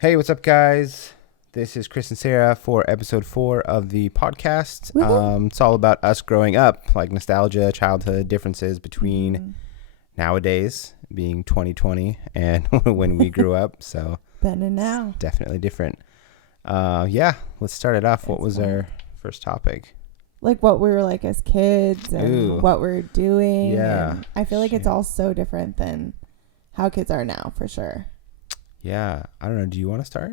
Hey, what's up, guys? This is Chris and Sarah for episode 4 of the podcast. It's all about us growing up, like nostalgia, childhood differences between nowadays, being 2020, and when we grew up. So Then and now. definitely different. Let's start it off. What was our first topic? Like what we were like as kids and what we're doing. Yeah. And I feel like it's all so different than how kids are now, for sure. Yeah. I don't know. Do you want to start?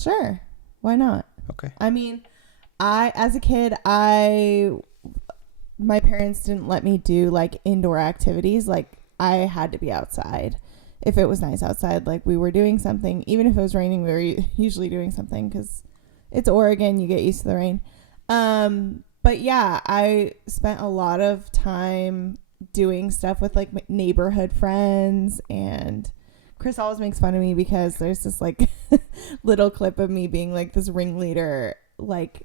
Sure. Why not? Okay. I mean, as a kid, my parents didn't let me do like indoor activities. Like I had to be outside. If it was nice outside, like we were doing something, even if it was raining, we were usually doing something because it's Oregon. You get used to the rain. But yeah, I spent a lot of time doing stuff with like my neighborhood friends, and Chris always makes fun of me because there's this like little clip of me being like this ringleader, like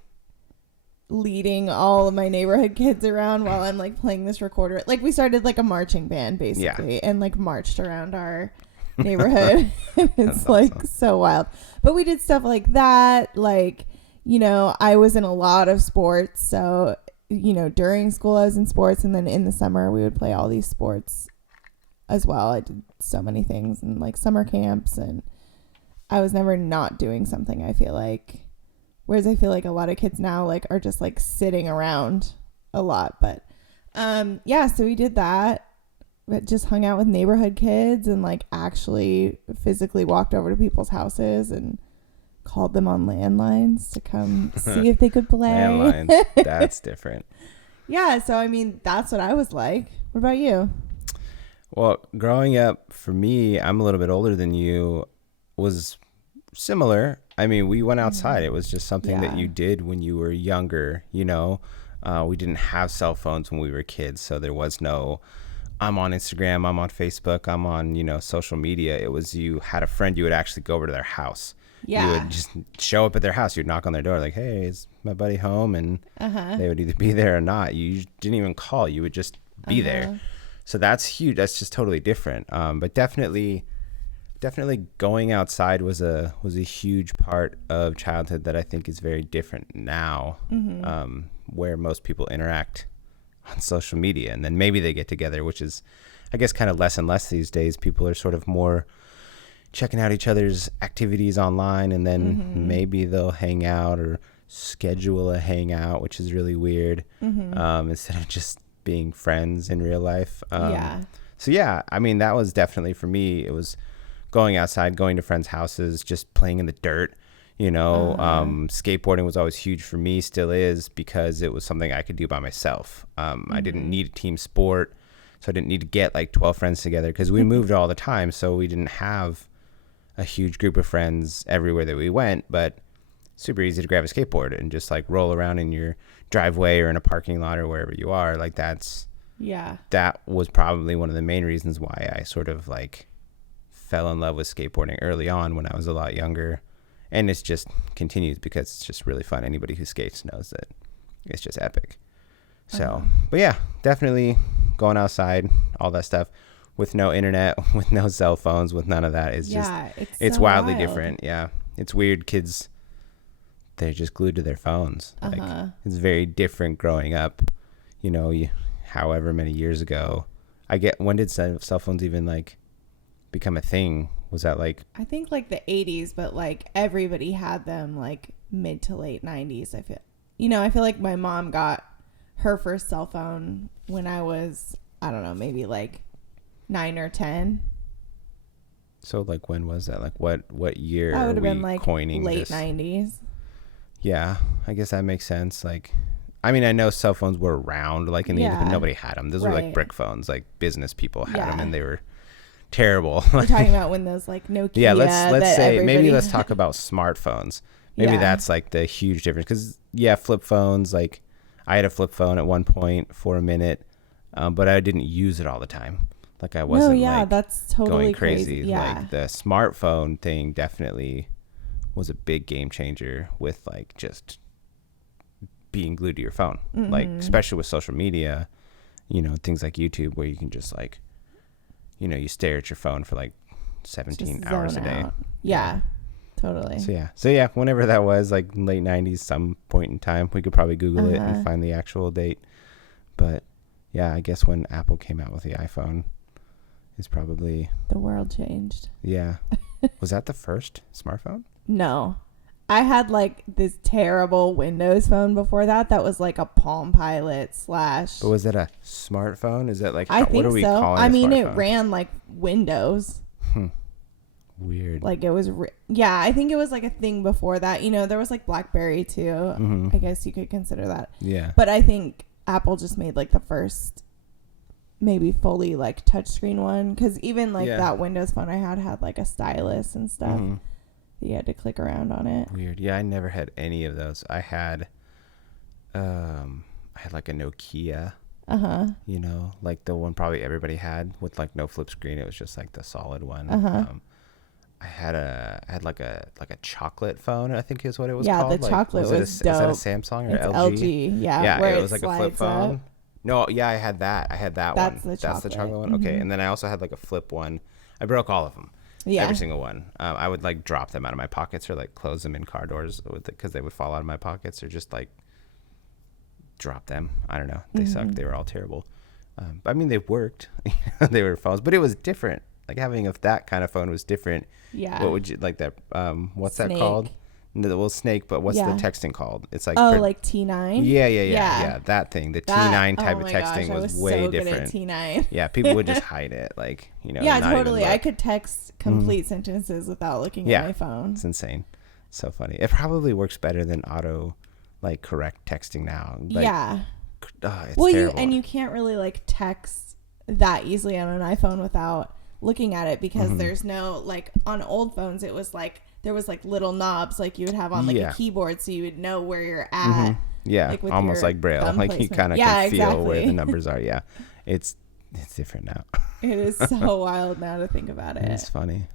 leading all of my neighborhood kids around while I'm like playing this recorder. Like we started like a marching band basically, and like marched around our neighborhood. It's like awesome. So wild. But we did stuff like that. Like, you know, I was in a lot of sports. So, you know, during school I was in sports, and then in the summer we would play all these sports as well. I did so many things and like summer camps, and I was never not doing something, I feel like. Whereas I feel like a lot of kids now like are just like sitting around a lot. But so we did that. But just hung out with neighborhood kids and like actually physically walked over to people's houses and called them on landlines to come see if they could play. Landlines, that's different. Yeah, so I mean, that's what I was like. What about you? Well, growing up, for me, I'm a little bit older than you, was similar. I mean, we went outside. It was just something that you did when you were younger, you know. We didn't have cell phones when we were kids, so there was no, I'm on Instagram, I'm on Facebook, I'm on, you know, social media. It was you had a friend, you would actually go over to their house. Yeah. You would just show up at their house. You'd knock on their door like, hey, is my buddy home? And they would either be there or not. You didn't even call. You would just be there. So that's huge. That's just totally different. But definitely going outside was a huge part of childhood that I think is very different now, where most people interact on social media. And then maybe they get together, which is, I guess, kind of less and less these days. People are sort of more checking out each other's activities online, and then maybe they'll hang out or schedule a hangout, which is really weird, instead of just being friends in real life. So yeah, I mean, that was definitely for me. It was going outside, going to friends' houses, just playing in the dirt, you know. Skateboarding was always huge for me, still is, because it was something I could do by myself. I didn't need a team sport, so I didn't need to get like 12 friends together because we moved all the time, so we didn't have a huge group of friends everywhere that we went. But super easy to grab a skateboard and just like roll around in your driveway or in a parking lot or wherever you are. Like that was probably one of the main reasons why I sort of like fell in love with skateboarding early on when I was a lot younger. And it's just continues because it's just really fun. Anybody who skates knows that it's just epic. So, but yeah, definitely going outside, all that stuff. With no internet, with no cell phones, with none of that, is just it's so wildly different. Yeah, it's weird. Kids, they're just glued to their phones. Like it's very different growing up. You know, however many years ago. When did cell phones even like become a thing? Was that like, I think like the 80s, but like everybody had them like mid to late 90s. I feel like my mom got her first cell phone when I was, I don't know, maybe like 9 or 10. So like when was that? Like what year that would have been like coining late this? 90s. Yeah, I guess that makes sense. Like, I mean, I know cell phones were around like in the 80s, but nobody had them. Those were like brick phones. Like business people had them, and they were terrible. We're talking about when those like Nokia. Yeah, let's say maybe let's talk about smartphones. Maybe that's like the huge difference, because flip phones. Like I had a flip phone at one point for a minute, but I didn't use it all the time. Like I wasn't that's totally going crazy. Yeah. Like the smartphone thing definitely was a big game changer with like just being glued to your phone. Like especially with social media, you know, things like YouTube where you can just like, you know, you stare at your phone for like 17 hours a day. Yeah. Totally. So yeah, whenever that was, like late 90s, some point in time, we could probably Google it and find the actual date. But yeah, I guess when Apple came out with the iPhone, it's probably the world changed. Yeah. Was that the first smartphone? No. I had like this terrible Windows phone before that. That was like a Palm Pilot / But was that a smartphone? Is that like I think what are we so. calling I mean, it smartphone? ran like Windows. Weird. Like it was, yeah, I think it was like a thing before that. You know, there was like BlackBerry too. I guess you could consider that. Yeah. But I think Apple just made like the first maybe fully like touchscreen one. Because even like that Windows phone I had like a stylus and stuff. You had to click around on it. Weird. Yeah, I never had any of those. I had like a Nokia. You know, like the one probably everybody had with like no flip screen. It was just like the solid one. I had like a chocolate phone, I think is what it was called. Yeah, the chocolate was dope. Is that a Samsung or it's LG? LG, yeah. Yeah, where it was like a flip phone. Up. No, yeah, I had that. That's one. That's the chocolate one? Okay, and then I also had like a flip one. I broke all of them. Yeah. Every single one. I would like drop them out of my pockets or like close them in car doors because they would fall out of my pockets, or just like drop them. I don't know. They sucked. They were all terrible. But I mean, they worked. They were phones, but it was different. Like having that kind of phone was different. Yeah. What would you like that? What's Snake. that called? No, well, Snake, but what's the texting called? It's like like T9. Yeah. That thing, the T9 type of texting was way so different. Good at T9. Yeah, people would just hide it, like Yeah, totally. I could text complete sentences without looking at my phone. It's insane. So funny. It probably works better than auto, like correct texting now. Like, it's terrible. You can't really like text that easily on an iPhone without looking at it because there's no like on old phones. It was like there was like little knobs like you would have on like a keyboard, so you would know where you're at. Yeah, like almost like Braille. Like placement. You kind of can feel where the numbers are. Yeah, it's different now. It is so wild now to think about it. It's funny.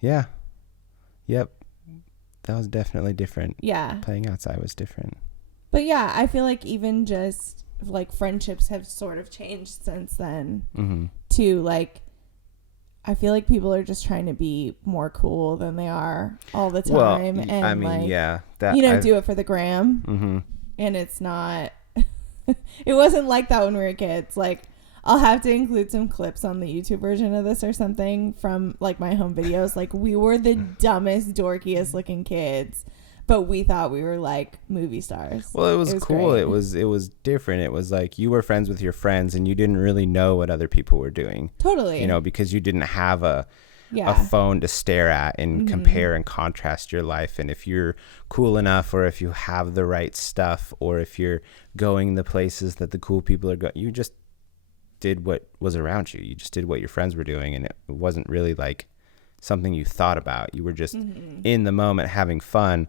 Yeah. Yep. That was definitely different. Yeah. Playing outside was different. But yeah, I feel like even just like friendships have sort of changed since then. To like, I feel like people are just trying to be more cool than they are all the time. Well, and I mean, like, yeah. Do it for the gram. And it's not, it wasn't like that when we were kids. Like, I'll have to include some clips on the YouTube version of this or something from like my home videos. Like, we were the dumbest, dorkiest looking kids, but we thought we were like movie stars. Well, it was cool. Great. It was different. It was like you were friends with your friends and you didn't really know what other people were doing. Totally. You know, because you didn't have a phone to stare at and compare and contrast your life. And if you're cool enough, or if you have the right stuff, or if you're going the places that the cool people are going, you just did what was around you. You just did what your friends were doing, and it wasn't really like something you thought about. You were just in the moment having fun.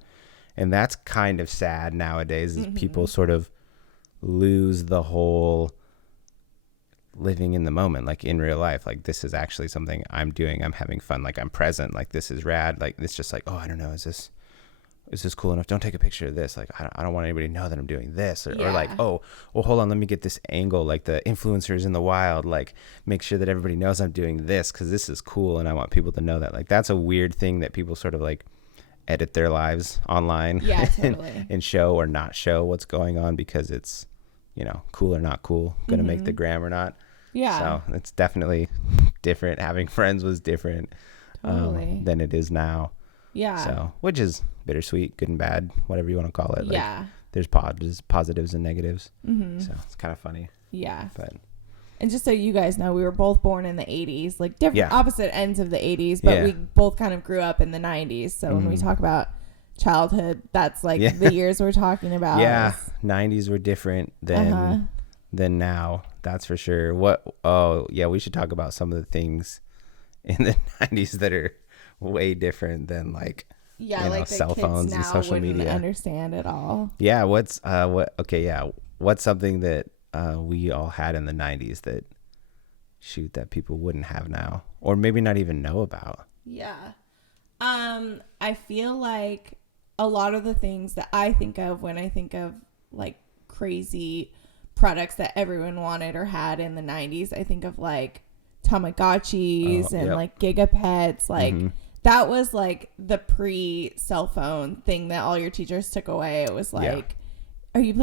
And that's kind of sad nowadays, is people sort of lose the whole living in the moment, like in real life. Like, this is actually something I'm doing. I'm having fun. Like, I'm present. Like, this is rad. Like, it's just like, oh, I don't know. Is this cool enough? Don't take a picture of this. Like, I don't want anybody to know that I'm doing this. Or like, oh, well, hold on. Let me get this angle. Like the influencers in the wild, like make sure that everybody knows I'm doing this because this is cool. And I want people to know that. Like, that's a weird thing that people sort of like edit their lives online and show or not show what's going on because it's, cool or not cool, going to make the gram or not. Yeah. So it's definitely different. Having friends was different than it is now. Yeah. So, which is bittersweet, good and bad, whatever you want to call it. Like, yeah. There's positives and negatives. So it's kind of funny. Yeah. But. And just so you guys know, we were both born in the 80s, like different opposite ends of the 80s, but we both kind of grew up in the 90s. So when we talk about childhood, that's like the years we're talking about. Yeah. 90s were different than now. That's for sure. We should talk about some of the things in the 90s that are way different than like, like cell phones and social media. Understand at all. Yeah. What's something that we all had in the 90s that people wouldn't have now, or maybe not even know about? Yeah. I feel like a lot of the things that I think of when I think of like crazy products that everyone wanted or had in the 90s, I think of like Tamagotchis and like Gigapets, like that was like the pre-cell phone thing that all your teachers took away. It was like, are you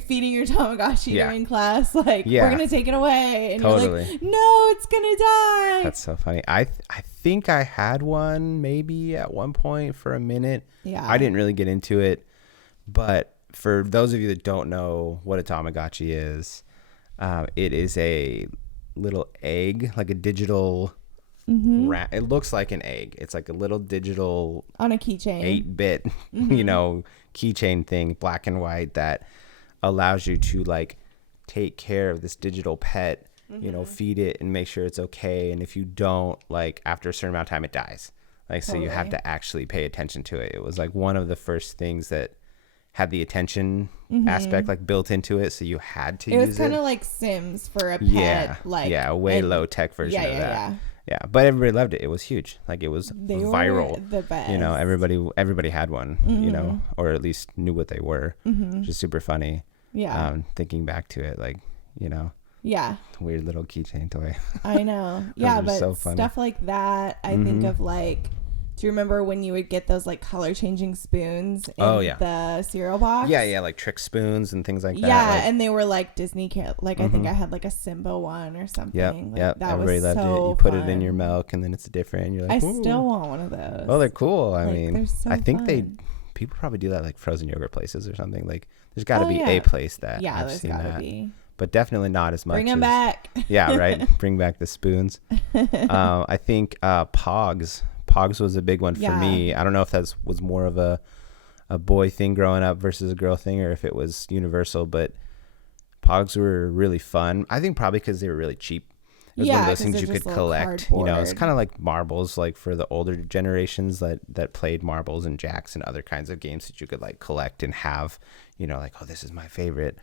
feeding your Tamagotchi during class? Like, we're going to take it away. And you're like, no, it's going to die. That's so funny. I think I had one maybe at one point for a minute. Yeah. I didn't really get into it. But for those of you that don't know what a Tamagotchi is, it is a little egg, like a digital... It looks like an egg. It's like a little digital on a keychain, 8-bit, keychain thing, black and white, that allows you to like take care of this digital pet, feed it and make sure it's okay. And if you don't, like after a certain amount of time, it dies. Like, so you have to actually pay attention to it. It was like one of the first things that had the attention aspect like built into it, so you had to use it. It was kind of like Sims for a pet. A way low tech version of that. Yeah, but everybody loved it. It was huge. Like, it was viral. Were the best. Everybody had one, or at least knew what they were, which is super funny. Yeah. Thinking back to it, like, yeah, weird little keychain toy. I know. Yeah, but so stuff like that, I think of like, do you remember when you would get those like color changing spoons in the cereal box? Yeah, like trick spoons and things like that. Yeah, like, and they were like Disney like I think I had like a Simba one or something. Yep. That everybody was loved so it. You put fun. it in your milk and then it's different. And you're like, I still want one of those. Oh, they're cool. I like, mean, so I think fun. people probably do that like frozen yogurt places or something. Like, there's got to be a place that I've seen that. Gotta be. But definitely not as much. Bring them back. Yeah, right. Bring back the spoons. I think pogs. Pogs was a big one for me. I don't know if that was more of a boy thing growing up versus a girl thing, or if it was universal, but pogs were really fun. I think probably because they were really cheap. It was one of those things you could collect. Cardboard. It's kind of like marbles, like for the older generations that played marbles and jacks and other kinds of games that you could like collect and have, like, oh, this is my favorite.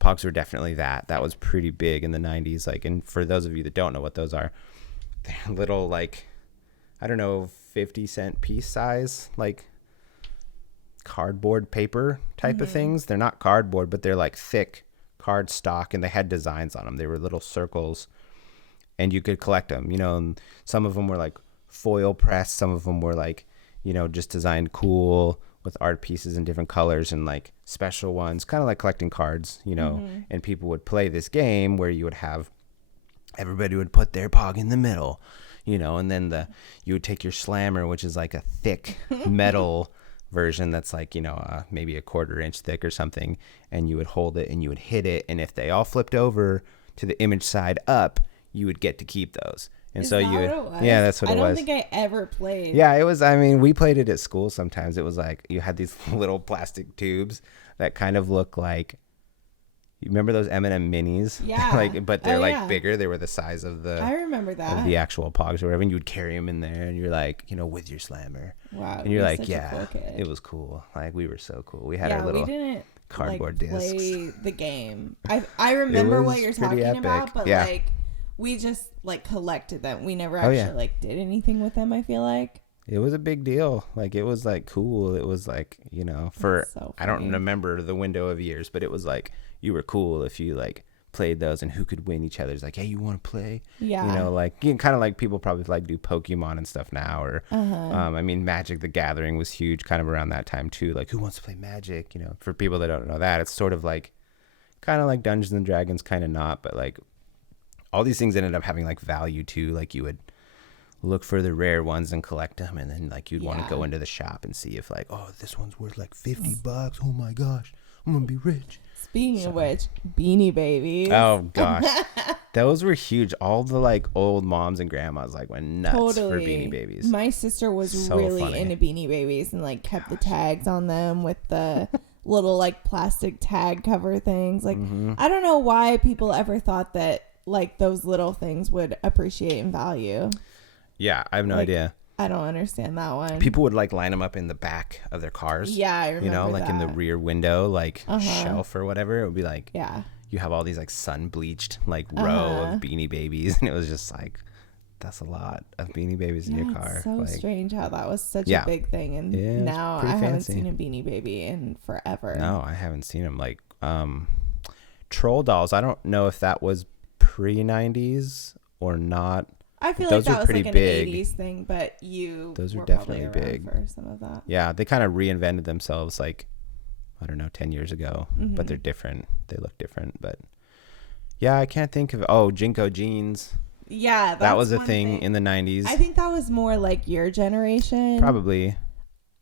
Pogs were definitely that. That was pretty big in the 90s. Like, and for those of you that don't know what those are, they're little, like, I don't know, 50-cent piece size, like cardboard paper type of things. They're not cardboard, but they're like thick card stock, and they had designs on them. They were little circles, and you could collect them, and some of them were like foil pressed. Some of them were like, just designed cool with art pieces in different colors and like special ones, kind of like collecting cards, and people would play this game where you would have, everybody would put their pog in the middle, and then you would take your slammer, which is like a thick metal version that's like, maybe a 1/4 inch thick or something, and you would hold it and you would hit it. And if they all flipped over to the image side up, you would get to keep those. And so you would, yeah, that's what it was. I don't think I ever played. Yeah, it was, I mean, we played it at school sometimes. It was like, you had these little plastic tubes that kind of look like, you remember those M&M minis? Yeah. Like, but they're bigger. They were the size of I remember that. Of the actual pogs or whatever. And you would carry them in there and you're like, with your slammer. Wow. And you're like, yeah, it was cool. Like, we were so cool. We had our little cardboard discs. Play the game. I remember what you're talking about, but like, we just like collected them. We never actually like did anything with them, I feel like. It was a big deal. Like, it was like cool. It was like, for, so I don't remember the window of years, but it was like, you were cool if you like played those, and who could win each other's like, hey, you want to play? Yeah. Like kind of like people probably like do Pokemon and stuff now, or I mean, Magic the Gathering was huge kind of around that time too. Like, who wants to play Magic? For people that don't know that, it's sort of like kind of like Dungeons and Dragons, kind of not, but like all these things ended up having like value too. Like, you would look for the rare ones and collect them, and then like you'd want to go into the shop and see if like, oh, this one's worth like $50. Oh my gosh, I'm gonna be rich. Speaking of which, Beanie Babies. Oh gosh, those were huge. All the like old moms and grandmas like went nuts for Beanie Babies. My sister was really into Beanie Babies and like kept the tags on them with the little like plastic tag cover things. Like, I don't know why people ever thought that like those little things would appreciate in value. Yeah, I have no idea. I don't understand that one. People would like line them up in the back of their cars. Yeah, I remember like that. in the rear window, like shelf or whatever. It would be like, yeah, you have all these like sun bleached like row of Beanie Babies, and it was just like, that's a lot of Beanie Babies in your car. It's so like, strange how that was such a big thing, and now I haven't seen a Beanie Baby in forever. No, I haven't seen them. Like Troll Dolls, I don't know if that was pre-90s or not. I feel Those like were that was pretty like an big. 80s thing, but you Those were were probably definitely around big. for some of that. Yeah, they kind of reinvented themselves like, I don't know, 10 years ago, but they're Mm-hmm. different. They look different, but yeah, I can't think of, oh, JNCO jeans. Yeah, That that's was a one thing thing. in the I 90s. think that was more like your generation. Probably.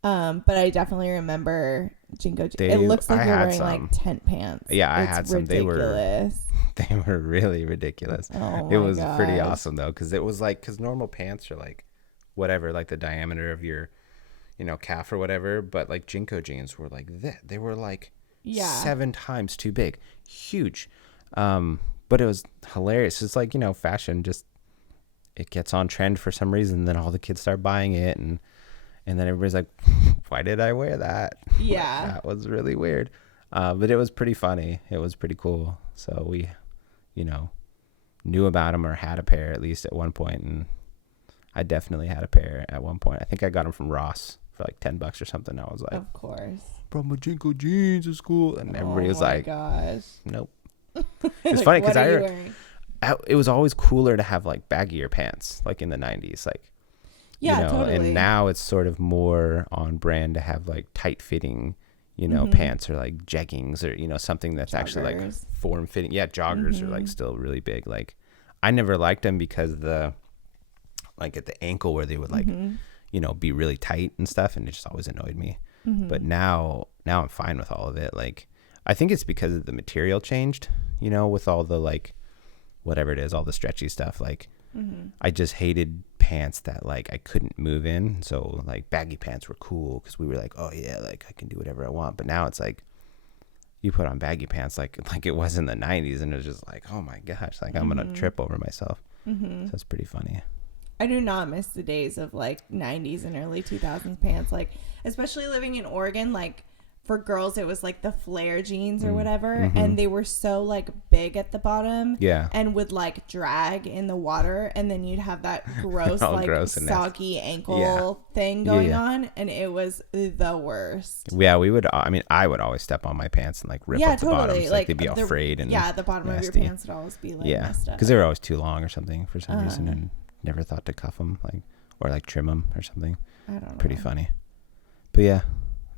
But I definitely remember JNCO. It looks I like you're had wearing like some. tent pants. Yeah, I It's had some. ridiculous. They were really ridiculous. Oh It my was pretty gosh. awesome though, because it was like, because normal pants are like whatever, like the diameter of your, calf or whatever, but like JNCO jeans were like that. They were like Yeah. 7 times too big, huge. But it was hilarious. It's like, fashion just, it gets on trend for some reason, then all the kids start buying it, and then everybody's like, why did I wear that? Yeah. Like, that was really weird. But it was pretty funny. It was pretty cool. So we, knew about them or had a pair at least at one point, and I definitely had a pair at one point. I think I got them from Ross for like $10 or something. I was like, Of course. bro, my JNCO jeans is cool, and everybody was like, gosh. nope. It's funny because what are you wearing? it was always cooler to have like baggier pants, like in the 90s, like, Yeah, totally. and now it's sort of more on brand to have like tight fitting, Mm-hmm. pants, or like jeggings, or, something that's actually like Joggers. form fitting. Yeah. Joggers are like still really big. Like I never liked them because like at the ankle where they would like, be really tight and stuff. And it just always annoyed me. But now I'm fine with all of it. Like, I think it's because the material changed, with all the like, whatever it is, all the stretchy stuff. Like, I just hated pants that like I couldn't move in. So like baggy pants were cool because we were like, oh yeah, like I can do whatever I want. But now it's like you put on baggy pants like it was in the 90s, and it was just like, oh my gosh, like I'm gonna trip over myself. So it's pretty funny. I do not miss the days of like 90s and early 2000s pants. Like, especially living in Oregon, like for girls, it was like the flare jeans or whatever. And they were so like big at the bottom. Yeah. And would like drag in the water. And then you'd have that gross, All like gross and nasty. soggy ankle thing going Yeah. on. And it was the worst. Yeah, I would always step on my pants and like rip up the bottoms. Like they'd be all frayed and the bottom of nasty. your pants would always be like Yeah, messed up. because they were always too long or something for some reason, and never thought to cuff them or like trim them or something. I don't know. Pretty funny. But yeah,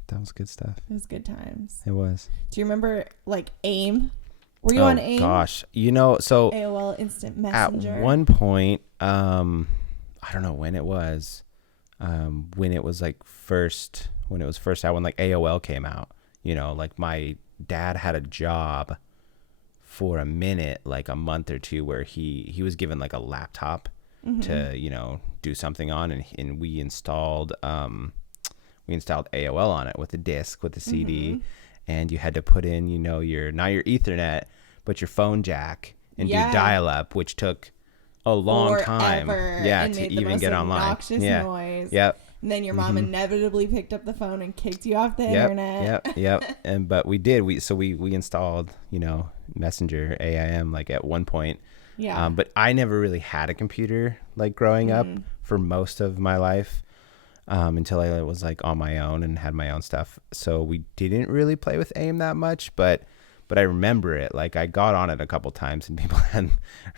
that was good stuff. It was good times. It was. Do you remember like AIM? Were you on AIM? Gosh, so AOL Instant Messenger. at one point, I don't know when it was, when it was first out, when like AOL came out, like my dad had a job for a minute, like a month or two, where he was given like a laptop to, do something on, and we installed AOL on it with a disc, with a CD, and you had to put in, your not your Ethernet, but your phone jack, and do dial-up, which took a long time, and to made the even most get online. obnoxious noise. Yep. And then your mom inevitably picked up the phone and kicked you off the internet. Yep. But we did. We installed, Messenger AIM at one point. Yeah. But I never really had a computer growing up for most of my life, until I was on my own and had my own stuff. So we didn't really play with AIM that much, but I remember it. I got on it a couple times, and people had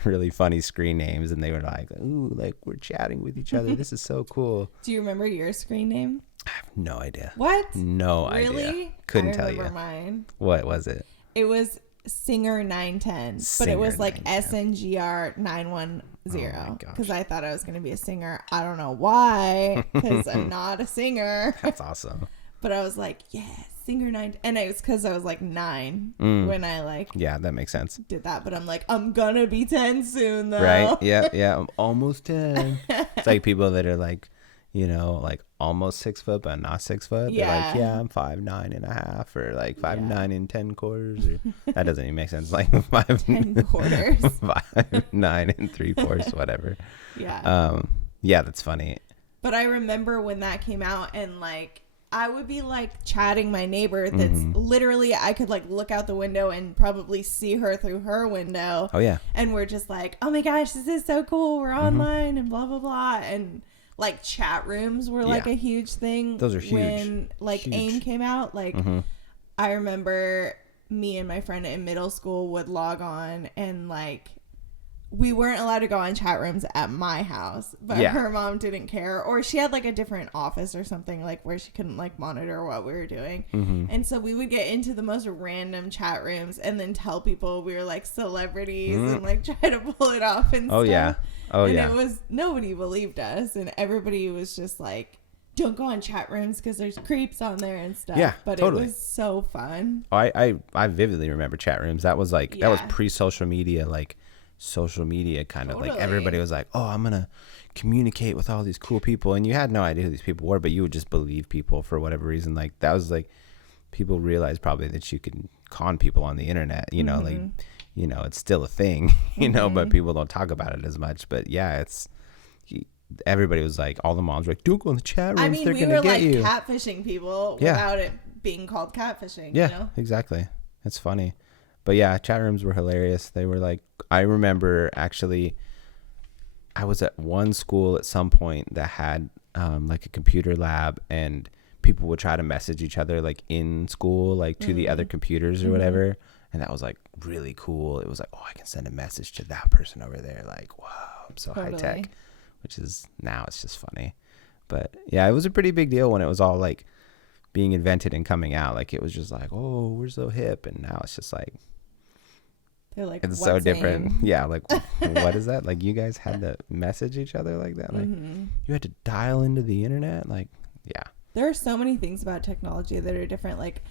really funny screen names, and they were like, "Ooh, we're chatting with each other. This is so cool." Do you remember your screen name? I have no idea. What? No really? idea. Couldn't tell you. Mine. What was it? It was Singer 910, but it was SNGR 910 because I thought I was going to be a singer. I don't know why, because I'm not a singer. That's awesome. But I was like, yes. Singer 9, and it was because I was 9 when I yeah, that makes sense, did that. But I'm gonna be 10 soon though, right? Yeah, I'm almost 10. It's people that are almost 6 foot but not 6 foot. Yeah. They're I'm 5'9.5" or 5'9 and 10 quarters. Or, that doesn't even make sense. 5 10 quarters, 5'9 and 3/4, whatever. Yeah. Yeah, that's funny. But I remember when that came out, and I would be chatting my neighbor that's literally I could look out the window and probably see her through her window. Oh yeah. And we're just oh my gosh, this is so cool. We're online and blah blah blah. And chat rooms were a huge thing. Those are huge. When huge. AIM came out, I remember me and my friend in middle school would log on and we weren't allowed to go on chat rooms at my house, but her mom didn't care, or she had like a different office or something, like where she couldn't like monitor what we were doing. And so we would get into the most random chat rooms and then tell people we were like celebrities and like try to pull it off and stuff. And it was, nobody believed us, and everybody was just like, don't go on chat rooms because there's creeps on there and stuff. Yeah, but totally. It was so fun. I vividly remember chat rooms. That was like that was pre-social media, like social media kind of like everybody was like, oh, I'm gonna communicate with all these cool people, and you had no idea who these people were, but you would just believe people for whatever reason. Like that was like, people realized probably that you could con people on the internet, you know, like, you know, it's still a thing, you know, but people don't talk about it as much. But yeah, it's, everybody was like, all the moms were like, don't go in the chat rooms. I mean, they're gonna get you. Catfishing people without it being called catfishing. Yeah, you know? Exactly. It's funny. But yeah, chat rooms were hilarious. They were like, I remember actually, I was at one school at some point that had like a computer lab, and people would try to message each other like in school, like to the other computers or whatever. And that was like really cool. It was like, oh, I can send a message to that person over there. Like, wow, I'm so high tech, which is, now it's just funny. But yeah, it was a pretty big deal when it was all like being invented and coming out. Like it was just like, oh, we're so hip. And now it's just like, they're like, it's so different. Yeah, like what is that? Like you guys had to message each other like that? Like you had to dial into the internet? Like, yeah. There are so many things about technology that are different. Like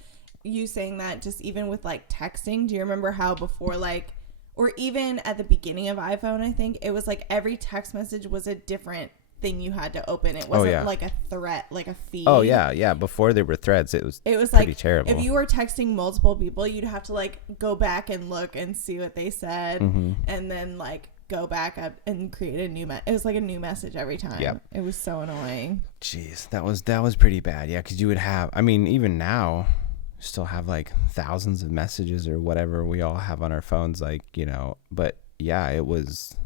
you saying that, just even with like texting, do you remember how before, like, or even at the beginning of iPhone, I think it was like every text message was a different thing you had to open. It wasn't like a thread, like a feed. Oh yeah. Before there were threads, it was pretty like terrible. If you were texting multiple people, you'd have to like go back and look and see what they said, and then like go back up and create a new it was like a new message every time. Yep. It was so annoying. Jeez, that was pretty bad. Yeah, because you would have, I mean, even now still have like thousands of messages or whatever we all have on our phones, like, you know. But yeah, it was,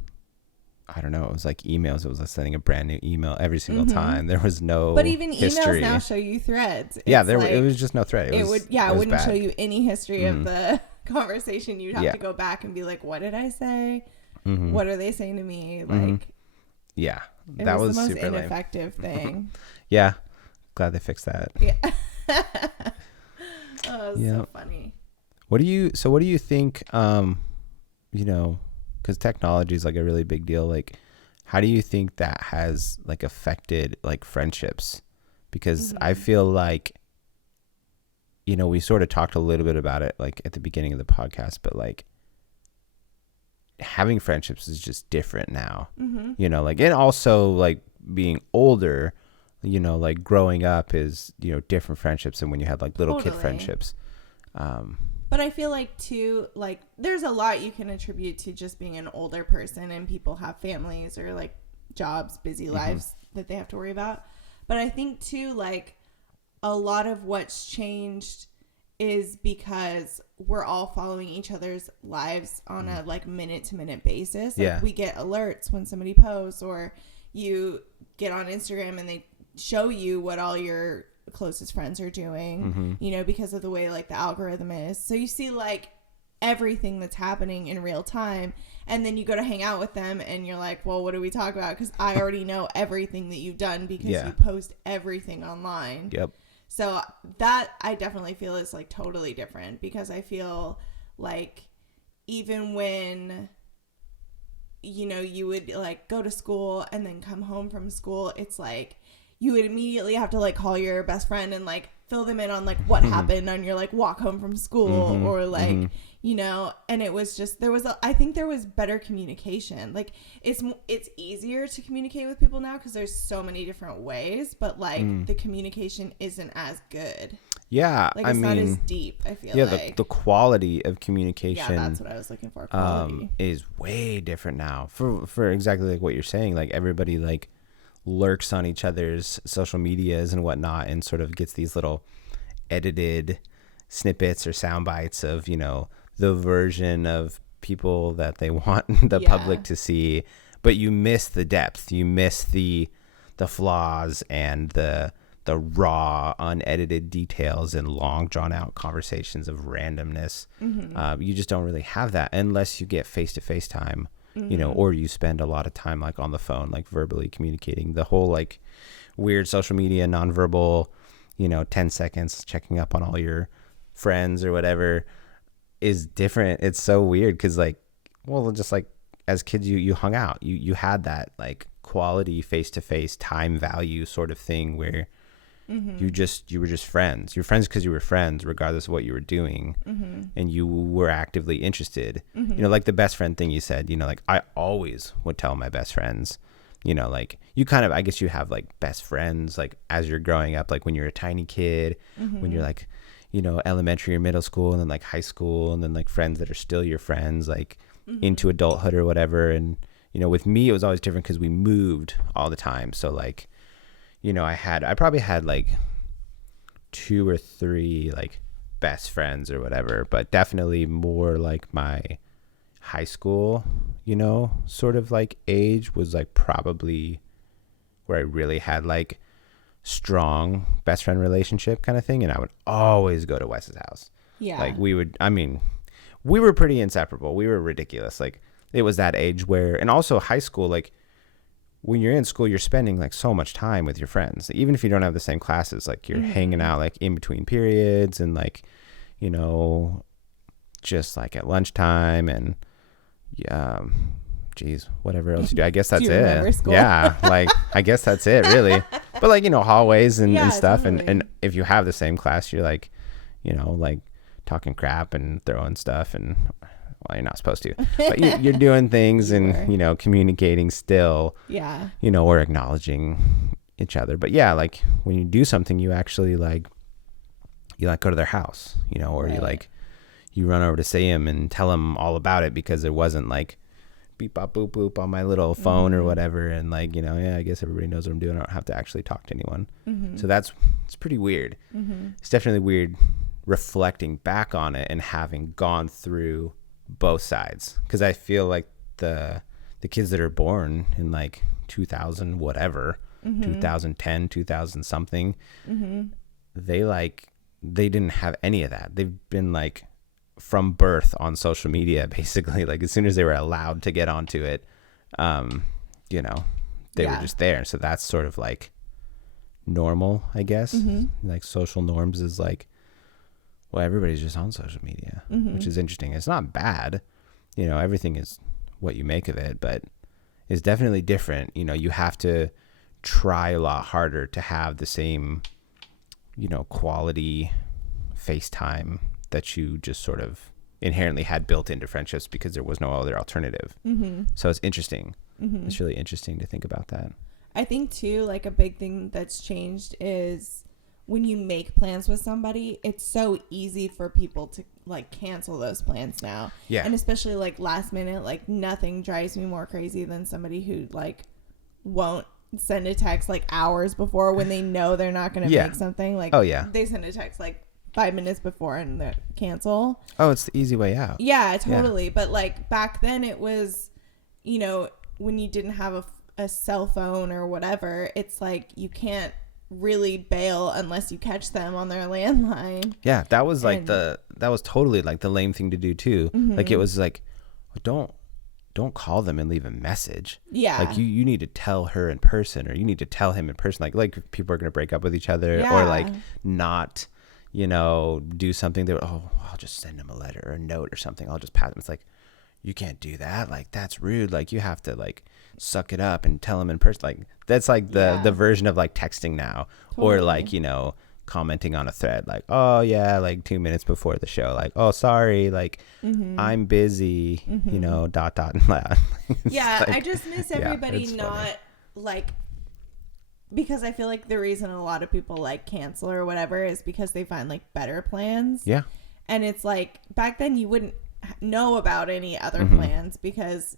I don't know, it was like emails. It was like sending a brand new email every single time. There was no But even history. Emails now show you threads. Yeah, it was just no thread. It wouldn't bad. Show you any history of the conversation. You'd have to go back and be like, what did I say? What are they saying to me? Like, yeah, that was the most super ineffective thing. Yeah, glad they fixed that. Yeah. Oh, it's so funny. What do you think, you know, because technology is like a really big deal, like how do you think that has like affected like friendships? Because I feel like, you know, we sort of talked a little bit about it like at the beginning of the podcast, but like having friendships is just different now, you know, like, and also like being older, you know, like growing up is, you know, different friendships than when you had like little kid friendships. But I feel like too, like there's a lot you can attribute to just being an older person, and people have families or like jobs, busy lives that they have to worry about. But I think too, like a lot of what's changed is because we're all following each other's lives on a like minute to minute basis. Like we get alerts when somebody posts, or you get on Instagram and they show you what all your closest friends are doing, you know, because of the way like the algorithm is. So you see like everything that's happening in real time, and then you go to hang out with them and you're like, well, what do we talk about? Because I already know everything that you've done because you post everything online. Yep. So that I definitely feel is like totally different, because I feel like even when, you know, you would like go to school and then come home from school, it's like you would immediately have to like call your best friend and like fill them in on like what happened on your like walk home from school, or like, you know, and it was just, I think there was better communication. Like it's easier to communicate with people now because there's so many different ways, but like the communication isn't as good. Yeah, like it's not as deep, I feel like. Yeah, the quality of communication. Yeah, that's what I was looking for. Quality is way different now for exactly like what you're saying. Like everybody like lurks on each other's social medias and whatnot, and sort of gets these little edited snippets or sound bites of, you know, the version of people that they want the public to see, but you miss the depth, you miss the flaws and the raw unedited details and long drawn out conversations of randomness. You just don't really have that unless you get face-to-face time or you spend a lot of time like on the phone, like verbally communicating. The whole like weird social media nonverbal, 10 seconds checking up on all your friends or whatever is different. It's so weird because like, well, just like as kids, you hung out, you had that like quality face-to-face time value sort of thing where you were just friends. You're friends because you were friends regardless of what you were doing, and you were actively interested. Like the best friend thing you said, like I always would tell my best friends, like you kind of, I guess you have like best friends like as you're growing up, like when you're a tiny kid, when you're like elementary or middle school, and then like high school, and then like friends that are still your friends like into adulthood or whatever. And with me it was always different because we moved all the time. So like I probably had like 2 or 3 like best friends or whatever, but definitely more like my high school, sort of like age was like probably where I really had like strong best friend relationship kind of thing. And I would always go to Wes's house. Yeah. Like we were pretty inseparable. We were ridiculous. Like it was that age where, and also high school, like when you're in school, you're spending like so much time with your friends, even if you don't have the same classes, like you're hanging out like in between periods and like, just like at lunchtime and, geez, whatever else you do. I guess that's it. Yeah. Like, I guess that's it really. But like, hallways and stuff. Totally. And if you have the same class, you're like, like talking crap and throwing stuff and, well, you're not supposed to, but you're doing things and, communicating still, or acknowledging each other. But yeah, like when you do something, you actually like go to their house, or you run over to see him and tell him all about it, because it wasn't like beep, bop, boop, boop on my little phone or whatever. And like, I guess everybody knows what I'm doing. I don't have to actually talk to anyone. So it's pretty weird. It's definitely weird reflecting back on it and having gone through both sides, because I feel like the kids that are born in like 2000 whatever 2010 2000 something, they didn't have any of that. They've been like from birth on social media basically. Like as soon as they were allowed to get onto it, they were just there. So that's sort of like normal, I guess. Like social norms is like, well, everybody's just on social media, which is interesting. It's not bad. Everything is what you make of it, but it's definitely different. You have to try a lot harder to have the same, quality FaceTime that you just sort of inherently had built into friendships because there was no other alternative. So it's interesting. It's really interesting to think about that. I think too, like a big thing that's changed is when you make plans with somebody, it's so easy for people to like cancel those plans now. Yeah. And especially like last minute, like nothing drives me more crazy than somebody who like won't send a text like hours before when they know they're not going to make something. Like, they send a text like 5 minutes before and they cancel. Oh, it's the easy way out. Yeah, totally. Yeah. But like back then it was, when you didn't have a cell phone or whatever, it's like you can't really bail unless you catch them on their landline. Yeah, that was like that was totally like the lame thing to do too. Like it was like, don't call them and leave a message. Yeah, like you need to tell her in person, or you need to tell him in person. Like people are gonna break up with each other, or like not, do something. They I'll just send him a letter or a note or something. I'll just pass him. It's like, you can't do that. Like that's rude. Like you have to like suck it up and tell him in person. Like that's like the version of like texting now. Totally. Or like, commenting on a thread like, oh yeah, like 2 minutes before the show, like, oh sorry, like I'm busy, dot and blah. Yeah, like, I just miss everybody not like, because I feel like the reason a lot of people like cancel or whatever is because they find like better plans. Yeah. And it's like back then you wouldn't know about any other plans, because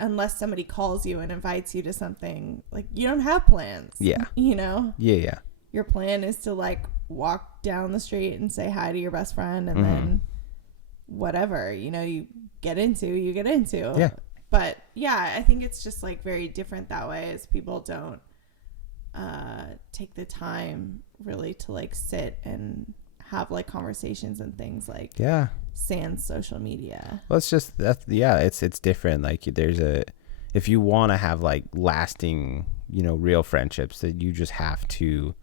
unless somebody calls you and invites you to something, like you don't have plans. Yeah. Yeah. Your plan is to like walk down the street and say hi to your best friend, and then whatever, you get into. Yeah. But yeah, I think it's just like very different that way, as people don't take the time really to like sit and have like conversations and things, like sans social media. Well, it's just it's different. Like if you want to have like lasting, real friendships, that you have to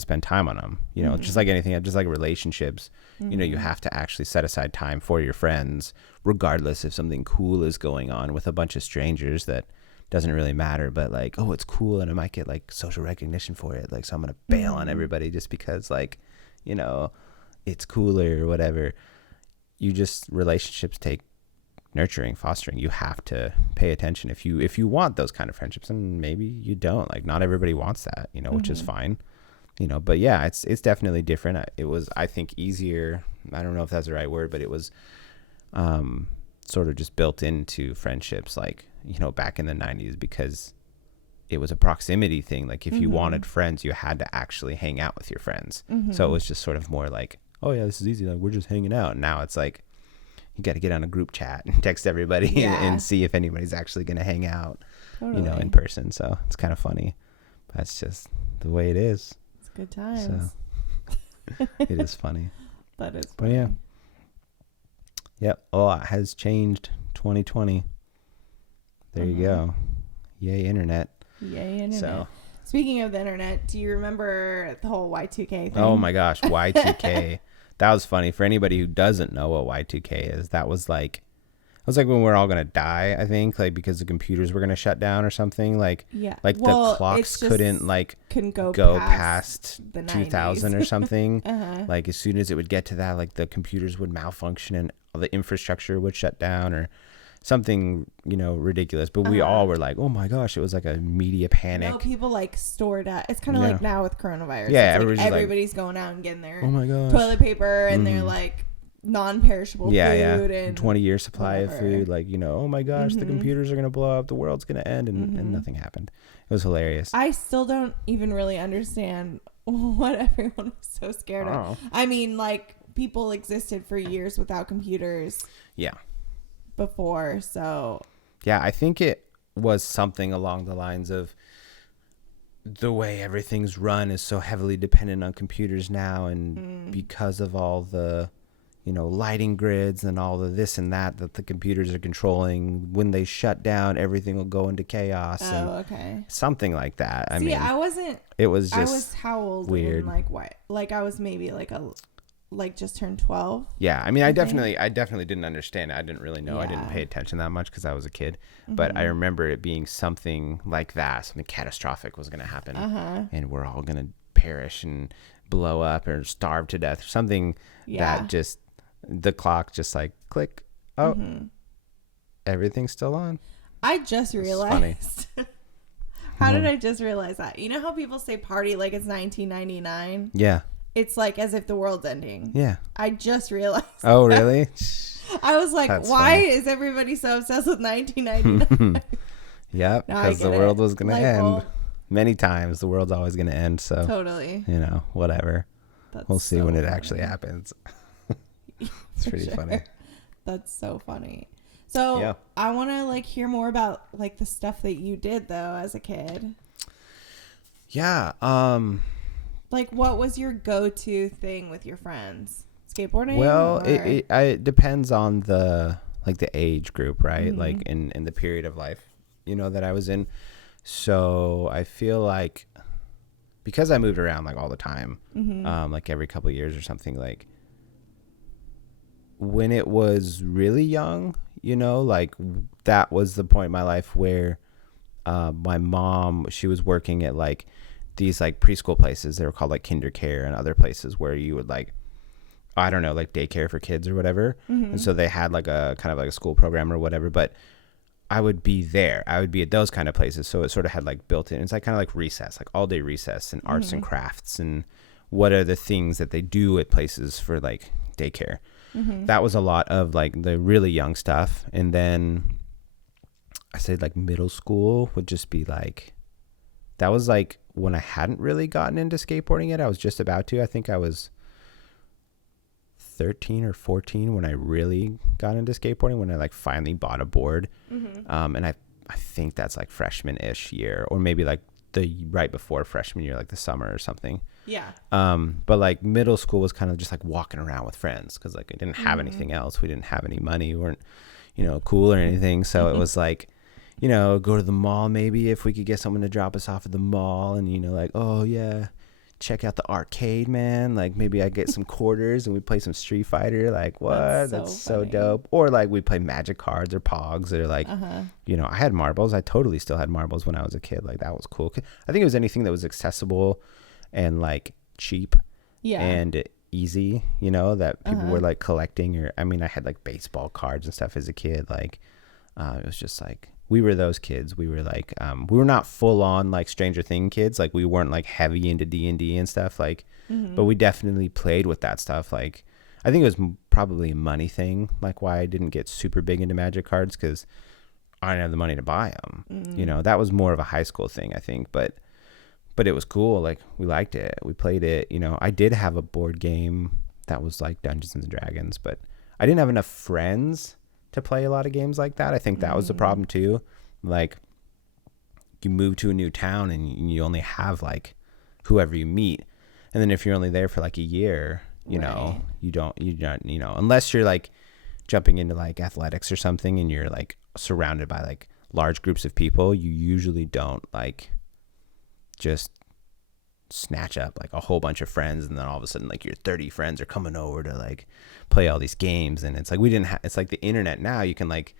spend time on them, just like anything, just like relationships, you have to actually set aside time for your friends, regardless if something cool is going on with a bunch of strangers that doesn't really matter, but like, oh, it's cool and I might get like social recognition for it. Like, so I'm going to bail on everybody just because like, it's cooler or whatever. Relationships take nurturing, fostering. You have to pay attention if you want those kind of friendships, and maybe you don't. Like, not everybody wants that, which is fine. But yeah, it's definitely different. It was, I think, easier. I don't know if that's the right word, but it was sort of just built into friendships, like, back in the 90s, because it was a proximity thing. Like, if you wanted friends, you had to actually hang out with your friends. So it was just sort of more like, oh yeah, this is easy. Like, we're just hanging out. And now it's like, you got to get on a group chat and text everybody and see if anybody's actually going to hang out, in person. So it's kind of funny. That's just the way it is. Good times. So it is funny. That is funny. But yeah. Yep. A lot has changed 2020. There you go. Yay, internet. Yay, internet. So, speaking of the internet, do you remember the whole Y2K thing? Oh my gosh, Y2K. That was funny. For anybody who doesn't know what Y2K is, that was like when we're all gonna die, I think, like, because the computers were gonna shut down or something. Like, the clocks couldn't go past the 2000 or something. Like, as soon as it would get to that, like, the computers would malfunction and the infrastructure would shut down or something, ridiculous. But we all were like, oh my gosh, it was like a media panic. No, people like stored up. It's kind of like now with coronavirus. Yeah, everybody's going out and getting their oh my gosh, toilet paper and their like non-perishable food and 20-year supply of food. Like, oh my gosh, the computers are gonna blow up, the world's gonna end, and nothing happened. It was hilarious. I still don't even really understand what everyone was so scared of. I mean, like, people existed for years without computers. Yeah. Before, so yeah, I think it was something along the lines of the way everything's run is so heavily dependent on computers now, and because of all the lighting grids and all the this and that the computers are controlling, when they shut down, everything will go into chaos. Something like that. I mean, I wasn't, it was just, I was how old? Weird. Like, what? Like, I was maybe like just turned 12. Yeah, I mean, I definitely didn't understand it. I didn't really know. I didn't pay attention that much because I was a kid. But I remember it being something like that. Something catastrophic was going to happen, and we're all going to perish and blow up or starve to death or something. That just, the clock just like click. Oh, everything's still on. I just realized. How did I just realize that? You know how people say party like it's 1999? Yeah. It's like as if the world's ending. Yeah. I just realized. Oh, really? I was like, why is everybody so obsessed with 1999? Yep, because the world was going to end. Many times the world's always going to end. So totally. Whatever. We'll see when it actually happens. It's pretty funny. That's so funny. So I want to hear more about the stuff that you did though as a kid. Yeah. What was your go-to thing with your friends? Skateboarding? Well, it depends on the age group, right? Like in the period of life, that I was in. So I feel like because I moved around all the time, every couple of years or something, when it was really young, that was the point in my life where my mom, she was working at these preschool places. They were called kinder care, and other places where you would I don't know, daycare for kids or whatever. And so they had a kind of a school program or whatever, but I would be there. I would be at those kind of places. So it sort of had built in. It's kind of recess, all day recess and arts and crafts and what are the things that they do at places for daycare. That was a lot of the really young stuff. And then I say middle school would just be that was when I hadn't really gotten into skateboarding yet. I was just about to. I think I was 13 or 14 when I really got into skateboarding, when I finally bought a board. And I think that's freshman-ish year, or maybe the right before freshman year, like the summer or something. Yeah. But like middle school was kind of just like walking around with friends because like I didn't have anything else. We didn't have any money. We weren't, cool or anything. So it was like, go to the mall maybe if we could get someone to drop us off at the mall and, like, oh yeah, check out the arcade, man. Like maybe I get some quarters and we play some Street Fighter. Like what? That's so dope. Or like we play Magic cards or Pogs or like, I had marbles. I totally still had marbles when I was a kid. Like that was cool. I think it was anything that was accessible and like cheap and easy, that people were like collecting. Or I mean, I had like baseball cards and stuff as a kid. Like it was just like we were those kids. We were like we were not full on like Stranger Thing kids. Like we weren't like heavy into D&D and stuff. Like but we definitely played with that stuff. Like I think it was probably a money thing, like why I didn't get super big into Magic cards, because I didn't have the money to buy them. That was more of a high school thing, I think. But it was cool. Like we liked it. We played it. I did have a board game that was like Dungeons and Dragons, but I didn't have enough friends to play a lot of games like that. I think that was the problem too. Like you move to a new town and you only have like whoever you meet. And then if you're only there for like a year, you don't, unless you're like jumping into like athletics or something and you're like surrounded by like large groups of people, you usually don't like just snatch up like a whole bunch of friends and then all of a sudden like your 30 friends are coming over to like play all these games. And it's like it's like the internet now, you can like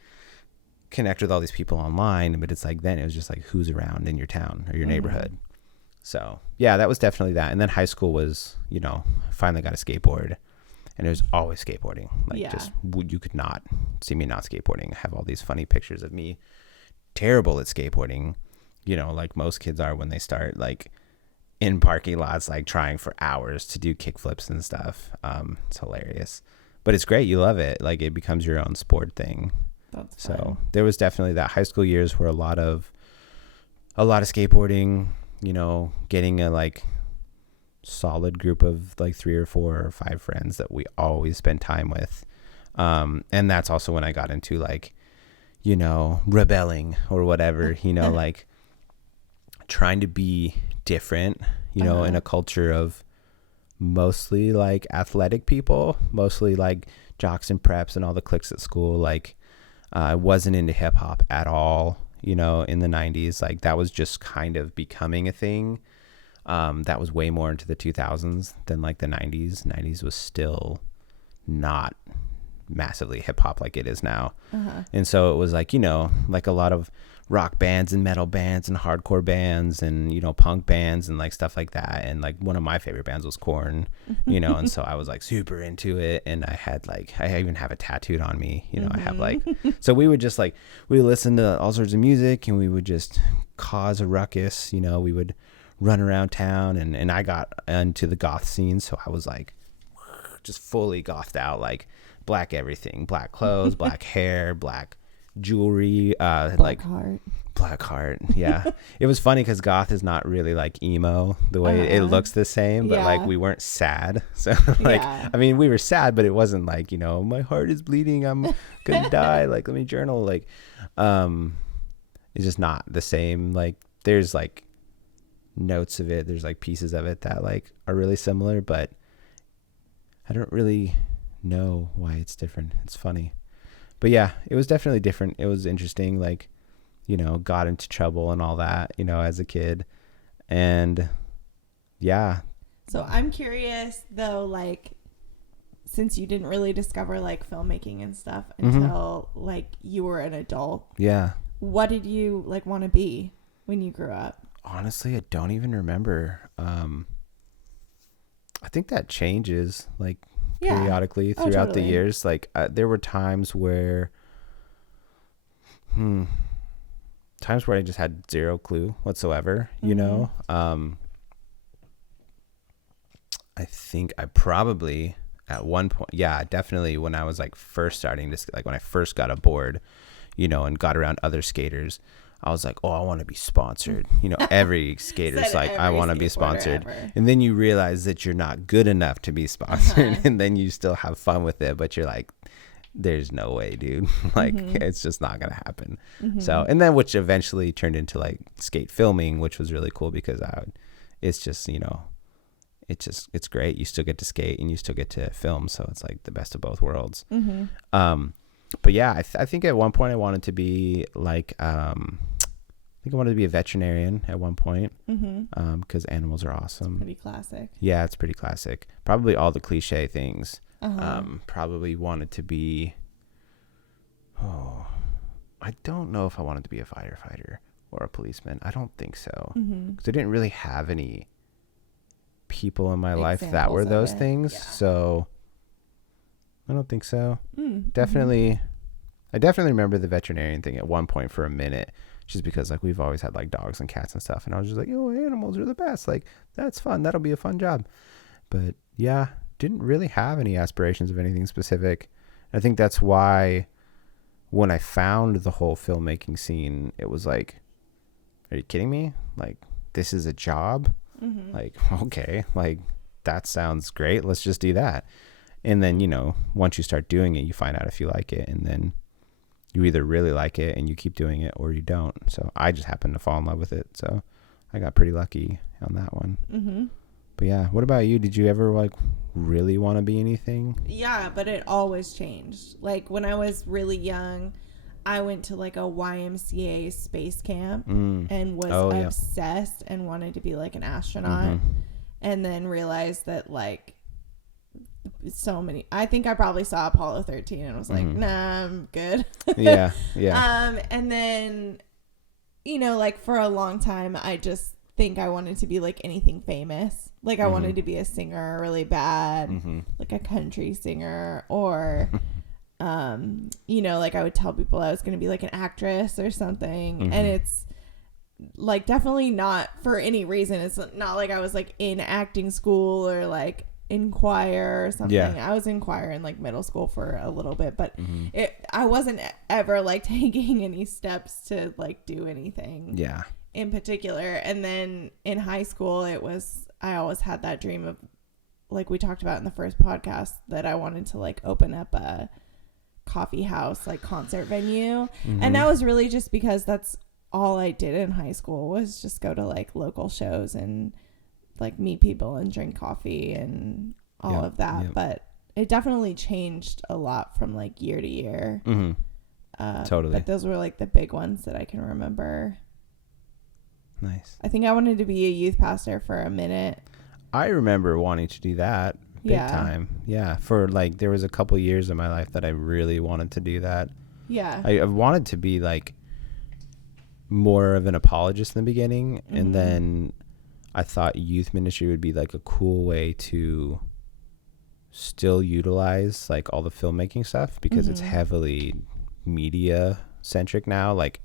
connect with all these people online, but it's like then it was just like who's around in your town or your neighborhood. So yeah, that was definitely that. And then high school was, finally got a skateboard, and it was always skateboarding. Like just you could not see me not skateboarding. I have all these funny pictures of me terrible at skateboarding, like most kids are when they start, like in parking lots, like trying for hours to do kick flips and stuff. It's hilarious, but it's great. You love it. Like it becomes your own sport thing. That's so fun. There was definitely that. High school years were a lot of skateboarding, getting a like solid group of like 3 or 4 or 5 friends that we always spent time with. And that's also when I got into like, rebelling or whatever, like trying to be different, in a culture of mostly like athletic people, mostly like jocks and preps and all the cliques at school. Like I wasn't into hip hop at all, in the 90s. Like that was just kind of becoming a thing. That was way more into the 2000s than like the 90s. 90s was still not massively hip hop like it is now. And so it was like, like a lot of rock bands and metal bands and hardcore bands and, punk bands and like stuff like that. And like one of my favorite bands was Korn, and so I was like super into it. And I had like, I even have it tattooed on me, I have like, so we would just like, we would listen to all sorts of music and we would just cause a ruckus, we would run around town. And I got into the goth scene. So I was like, just fully gothed out, like black everything, black clothes, black hair, black jewelry, Black heart. Yeah. It was funny because goth is not really like emo the way it looks the same, but like we weren't sad. So like I mean we were sad, but it wasn't like, my heart is bleeding, I'm gonna die, like let me journal. Like it's just not the same. Like there's like notes of it, there's like pieces of it that like are really similar, but I don't really know why it's different. It's funny. But yeah, it was definitely different. It was interesting, like, got into trouble and all that, as a kid. And yeah. So I'm curious though, like, since you didn't really discover like filmmaking and stuff until like you were an adult. Yeah. What did you like want to be when you grew up? Honestly, I don't even remember. I think that changes like periodically throughout the years. Like there were times where I just had zero clue whatsoever, I think I probably at one point, definitely when I was like first starting to, like when I first got aboard, and got around other skaters, I was like, oh, I want to be sponsored. Every skater's like, I want to be sponsored. Ever. And then you realize that you're not good enough to be sponsored. And then you still have fun with it. But you're like, there's no way, dude. Like, it's just not gonna happen. So, and then which eventually turned into like skate filming, which was really cool because it's just, you know, it's great. You still get to skate and you still get to film, so it's like the best of both worlds. But yeah, I think at one point I wanted to be like I think I wanted to be a veterinarian at one point, because animals are awesome. It's pretty classic. Yeah, it's pretty classic. Probably all the cliche things. Probably wanted to be. Oh, I don't know if I wanted to be a firefighter or a policeman. I don't think so, because I didn't really have any people in my life that were those things. Yeah. So I don't think so. Definitely, I definitely remember the veterinarian thing at one point for a minute, just because like we've always had like dogs and cats and stuff, and I was just like, oh, animals are the best. Like, that's fun. That'll be a fun job. But yeah, didn't really have any aspirations of anything specific. I think that's why when I found the whole filmmaking scene, it was like, are you kidding me? Like, this is a job? Like, okay, like that sounds great. Let's just do that. And then, you know, once you start doing it, you find out if you like it, and then you either really like it and you keep doing it, or you don't. So I just happened to fall in love with it. So I got pretty lucky on that one. But yeah, what about you? Did you ever like really want to be anything? Yeah, but it always changed. Like when I was really young, I went to like a YMCA space camp and was obsessed and wanted to be like an astronaut, and then realized that like I think I probably saw Apollo 13 and was like, nah, I'm good. Yeah. And then, you know, like for a long time, I just think I wanted to be like anything famous. Like I wanted to be a singer really bad, like a country singer, or you know, like I would tell people I was going to be like an actress or something. And it's like definitely not for any reason. It's not like I was like in acting school or like in choir or something. I was in choir in like middle school for a little bit, but I wasn't ever like taking any steps to like do anything in particular. And then in high school, I always had that dream of, like we talked about in the first podcast, that I wanted to like open up a coffee house, like concert venue. And that was really just because that's all I did in high school, was just go to like local shows and like meet people and drink coffee and all of that. But it definitely changed a lot from like year to year. Totally. But those were like the big ones that I can remember. Nice. I think I wanted to be a youth pastor for a minute. I remember wanting to do that big time. Yeah. For like, there was a couple years in my life that I really wanted to do that. Yeah. I wanted to be like more of an apologist in the beginning. And then I thought youth ministry would be like a cool way to still utilize like all the filmmaking stuff, because it's heavily media centric now. Like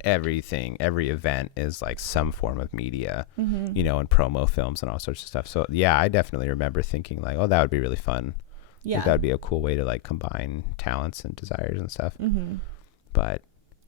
everything, every event is like some form of media, you know, and promo films and all sorts of stuff. So yeah, I definitely remember thinking like, oh, that would be really fun. Yeah. Like, that would be a cool way to like combine talents and desires and stuff. But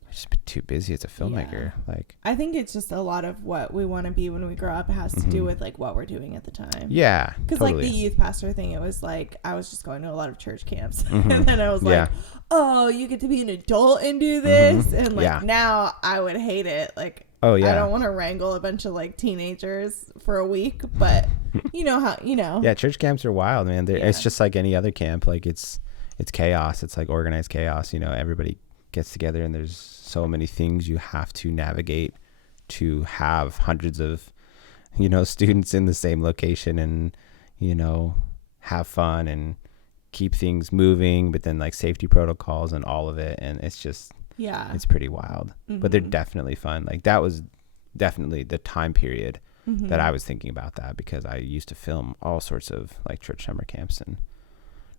I've just been too busy as a filmmaker. Like, I think it's just a lot of what we want to be when we grow up. It has to do with like what we're doing at the time. Yeah, because like the youth pastor thing, it was like I was just going to a lot of church camps, and then I was like, oh, you get to be an adult and do this, and like now I would hate it. Like, I don't want to wrangle a bunch of like teenagers for a week, but you know how Yeah, church camps are wild, man. It's just like any other camp. Like it's chaos. It's like organized chaos. You know, everybody gets together and there's so many things you have to navigate to have hundreds of, you know, students in the same location and, you know, have fun and keep things moving, but then like safety protocols and all of it. And it's just, it's pretty wild, but they're definitely fun. Like that was definitely the time period that I was thinking about that, because I used to film all sorts of like church summer camps, and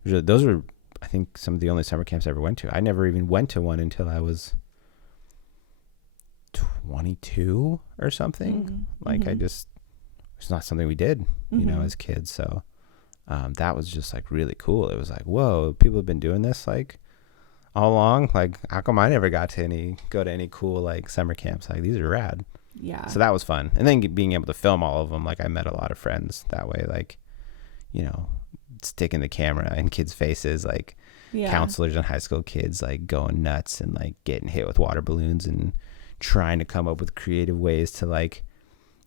those were, I think, some of the only summer camps I ever went to. I never even went to one until I was 22 or something. Like it's not something we did, you know, as kids. So that was just like really cool. It was like, whoa, people have been doing this like all along. Like, how come I never got to go to any cool like summer camps? Like, these are rad. Yeah. So that was fun. And then being able to film all of them, like I met a lot of friends that way. Like, you know, sticking the camera in kids' faces, like counselors and high school kids like going nuts and like getting hit with water balloons and trying to come up with creative ways to like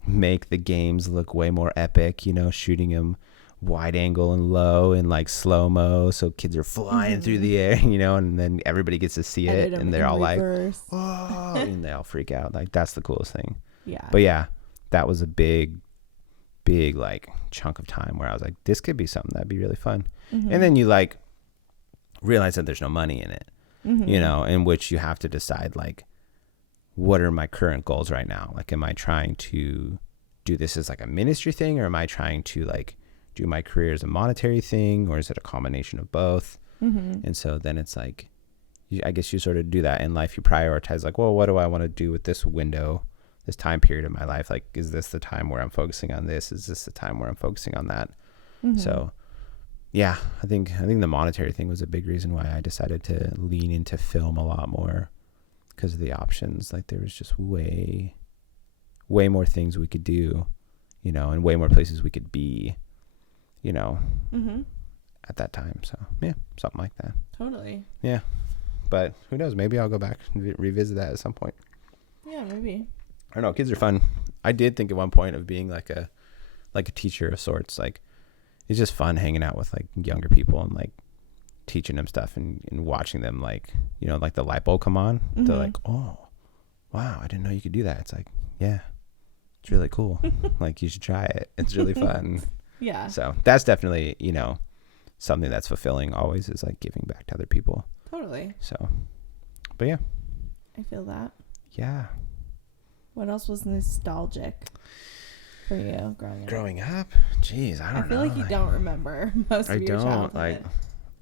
make the games look way more epic, you know, shooting them wide angle and low and like slow-mo so kids are flying through the air, you know, and then everybody gets to see it and they're all reverse. Like, oh, and they all freak out. Like, that's the coolest thing. Yeah. But yeah, that was a big like chunk of time where I was like, this could be something that'd be really fun. And then you like realize that there's no money in it, you know, in which you have to decide like, what are my current goals right now? Like, am I trying to do this as like a ministry thing, or am I trying to like do my career as a monetary thing, or is it a combination of both? And so then it's like, I guess you sort of do that in life. You prioritize like, well, what do I want to do with this window, this time period of my life? Like, is this the time where I'm focusing on this? Is this the time where I'm focusing on that? So yeah, I think the monetary thing was a big reason why I decided to lean into film a lot more, because of the options. Like, there was just way more things we could do, you know, and way more places we could be, you know, at that time. So yeah, something like that. Totally. Yeah. But who knows? Maybe I'll go back and revisit that at some point. Yeah, maybe. I don't know. Kids are fun. I did think at one point of being like a teacher of sorts. Like, it's just fun hanging out with like younger people and like teaching them stuff and watching them, like, you know, like the light bulb come on. They're like, oh, wow, I didn't know you could do that. It's like, yeah, it's really cool. Like, you should try it. It's really fun. Yeah. So that's definitely, you know, something that's fulfilling always, is like giving back to other people. Totally. So, but yeah. I feel that. Yeah. What else was nostalgic for you growing up? Jeez, I don't know. I feel like you don't remember most of your childhood. Like,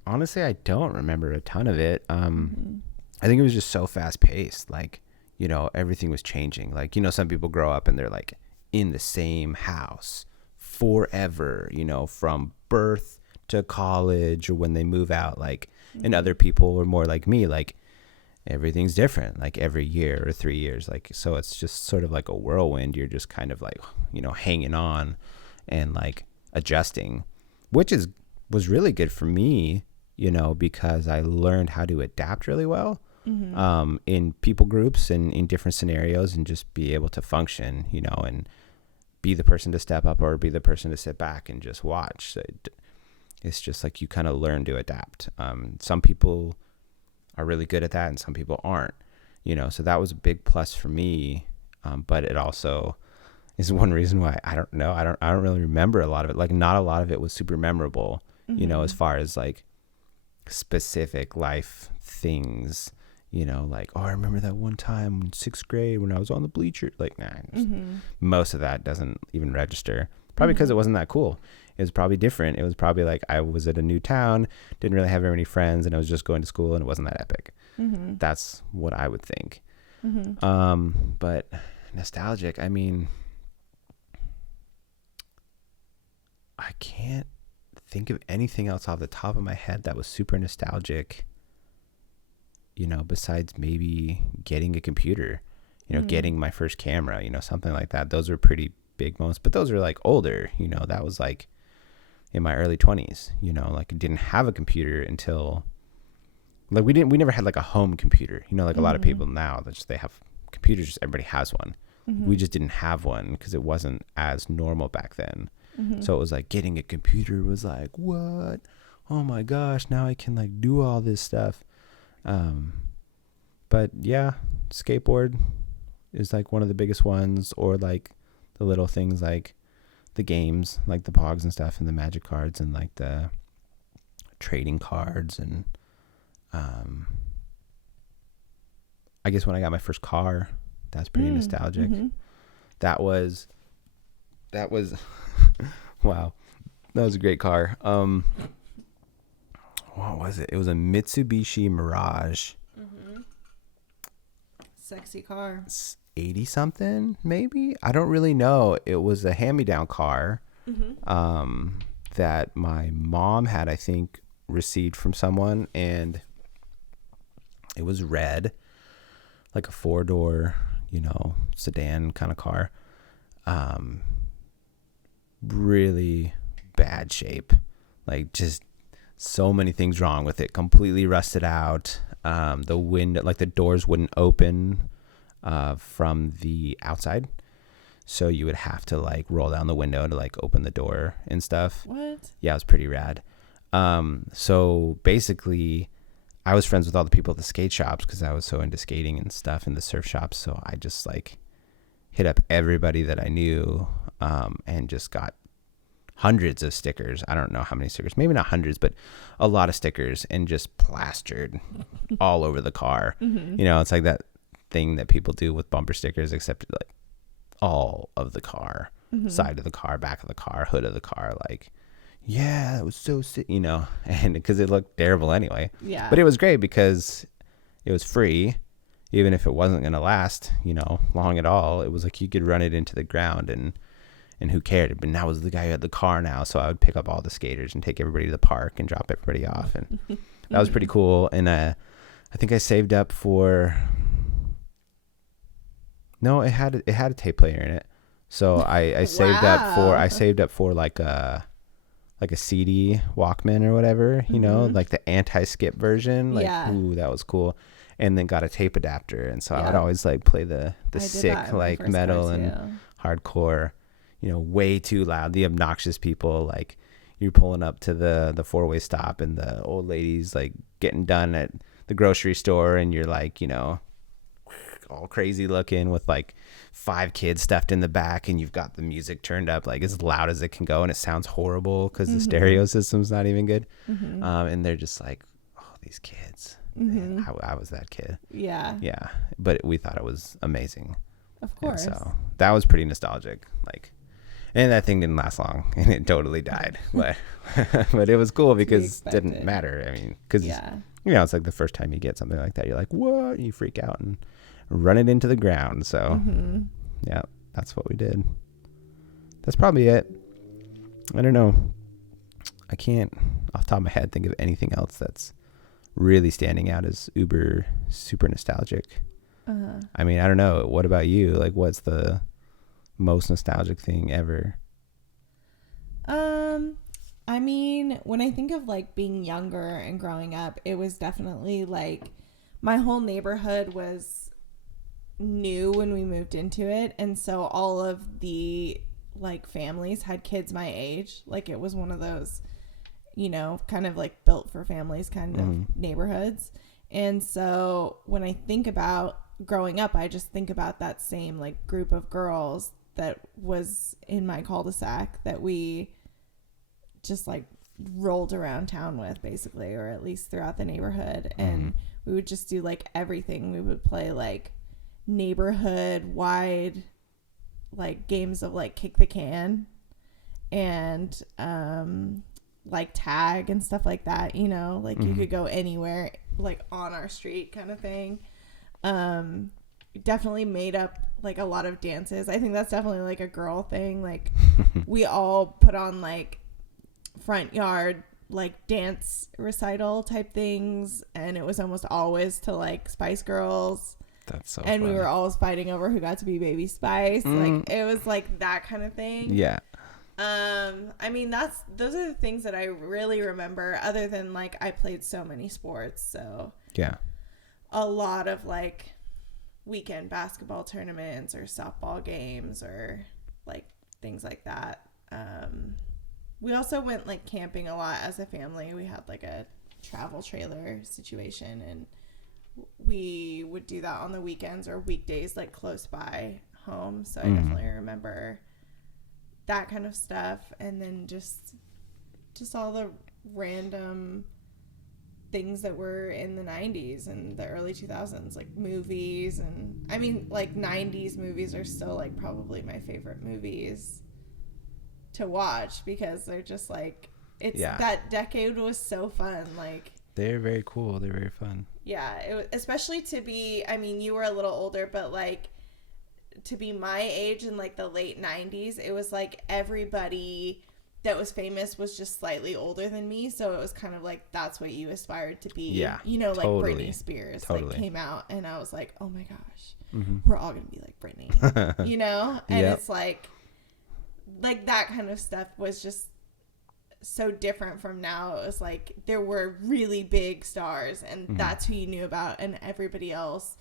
honestly, I don't remember a ton of it. I think it was just so fast paced. Like, you know, everything was changing. Like, you know, some people grow up and they're like in the same house forever, you know, from birth to college or when they move out, like, and other people are more like me, like everything's different, like every year or 3 years. Like, so it's just sort of like a whirlwind. You're just kind of like, you know, hanging on and like adjusting, which was really good for me, you know, because I learned how to adapt really well in people groups and in different scenarios, and just be able to function, you know, and be the person to step up or be the person to sit back and just watch. So it's just like you kind of learn to adapt. Some people are really good at that and some people aren't, you know, so that was a big plus for me. But it also is one reason why I don't really remember a lot of it. Like, not a lot of it was super memorable, you know, as far as like specific life things, you know, like, oh, I remember that one time in 6th grade when I was on the bleacher. Like, nah, most of that doesn't even register. Probably because it wasn't that cool. It was probably different. It was probably like I was at a new town, didn't really have very many friends, and I was just going to school, and it wasn't that epic. That's what I would think. But nostalgic, I mean, I can't think of anything else off the top of my head that was super nostalgic, you know, besides maybe getting a computer, you know, getting my first camera, you know, something like that. Those were pretty big moments, but those were like older, you know, that was like in my early 20s, you know, like I didn't have a computer until like we never had like a home computer, you know, like a lot of people now that they have computers, just everybody has one. We just didn't have one because it wasn't as normal back then. So it was like getting a computer was like, what? Oh my gosh, now I can like do all this stuff. But yeah, skateboard is like one of the biggest ones, or like the little things like the games, like the pogs and stuff, and the magic cards, and like the trading cards. And I guess when I got my first car, that's pretty nostalgic. That was wow, that was a great car. What was it? It was a Mitsubishi Mirage. Sexy car. 80 something, maybe. I don't really know. It was a hand-me-down car that my mom had, I think, received from someone, and it was red, like a 4-door, you know, sedan kind of car. Really bad shape. like just so many things wrong with it. Completely rusted out. The window, like the doors wouldn't open from the outside. So you would have to like roll down the window to like open the door and stuff. What? Yeah, it was pretty rad. So basically I was friends with all the people at the skate shops because I was so into skating and stuff in the surf shops. So I just like hit up everybody that I knew and just got hundreds of stickers. I don't know how many stickers, maybe not hundreds, but a lot of stickers, and just plastered all over the car. You know, it's like that thing that people do with bumper stickers, except like all of the car, side of the car, back of the car, hood of the car. Like, yeah, it was so sick, you know, and because it looked terrible anyway. Yeah. But it was great because it was free. Even if it wasn't going to last, you know, long at all, it was like you could run it into the ground and who cared? But that was the guy who had the car now. So I would pick up all the skaters and take everybody to the park and drop everybody off. And that was pretty cool. And I think I saved up for, no, it had a tape player in it. So I saved up for like a CD Walkman or whatever, you know, like the anti-skip version. Like, ooh, that was cool. And then got a tape adapter. And so I would always like play the sick like metal and hardcore, you know, way too loud. The obnoxious people, like you're pulling up to the four-way stop and the old ladies like getting done at the grocery store, and you're like, you know, all crazy looking with like 5 kids stuffed in the back, and you've got the music turned up like as loud as it can go, and it sounds horrible because the stereo system's not even good. And they're just like, oh, these kids. Man, I was that kid. Yeah, but we thought it was amazing, of course. And so that was pretty nostalgic. Like, and that thing didn't last long, and it totally died. But but it was cool because it didn't matter. I mean, because you know, it's like the first time you get something like that, you're like, what? You freak out and run it into the ground. So yeah, that's what we did. That's probably it. I don't know. I can't off the top of my head think of anything else that's really standing out as super nostalgic. I mean, I don't know. What about you? Like, what's the most nostalgic thing ever? I mean, when I think of like being younger and growing up, it was definitely like my whole neighborhood was new when we moved into it, and so all of the like families had kids my age. Like, it was one of those, you know, kind of like built for families kind of neighborhoods. And so when I think about growing up, I just think about that same like group of girls that was in my cul-de-sac that we just like rolled around town with, basically, or at least throughout the neighborhood. And we would just do like everything. We would play like neighborhood wide like games of like kick the can and like tag and stuff like that, you know, like you could go anywhere like on our street kind of thing. Definitely made up like a lot of dances. I think that's definitely like a girl thing. Like we all put on like front yard like dance recital type things, and it was almost always to like Spice Girls. That's so and funny. We were always fighting over who got to be Baby Spice. Like, it was like that kind of thing. Yeah. I mean, those are the things that I really remember, other than like I played so many sports. So yeah, a lot of like weekend basketball tournaments or softball games or like things like that. We also went like camping a lot as a family. We had like a travel trailer situation, and we would do that on the weekends or weekdays like close by home. So I definitely remember that kind of stuff. And then just all the random things that were in the 90s and the early 2000s, like movies. And I mean, like 90s movies are still like probably my favorite movies to watch, because they're just like, it's that decade was so fun. Like, they're very cool. They're very fun. Yeah, it was, especially to be, I mean, you were a little older, but like to be my age in like the late 90s, it was like everybody that was famous was just slightly older than me. So it was kind of like, that's what you aspired to be. Yeah, you know, like totally. Britney Spears like came out, and I was like, oh my gosh, we're all gonna be like Britney, you know. And it's like that kind of stuff was just so different from now. It was like there were really big stars, and that's who you knew about, and everybody else,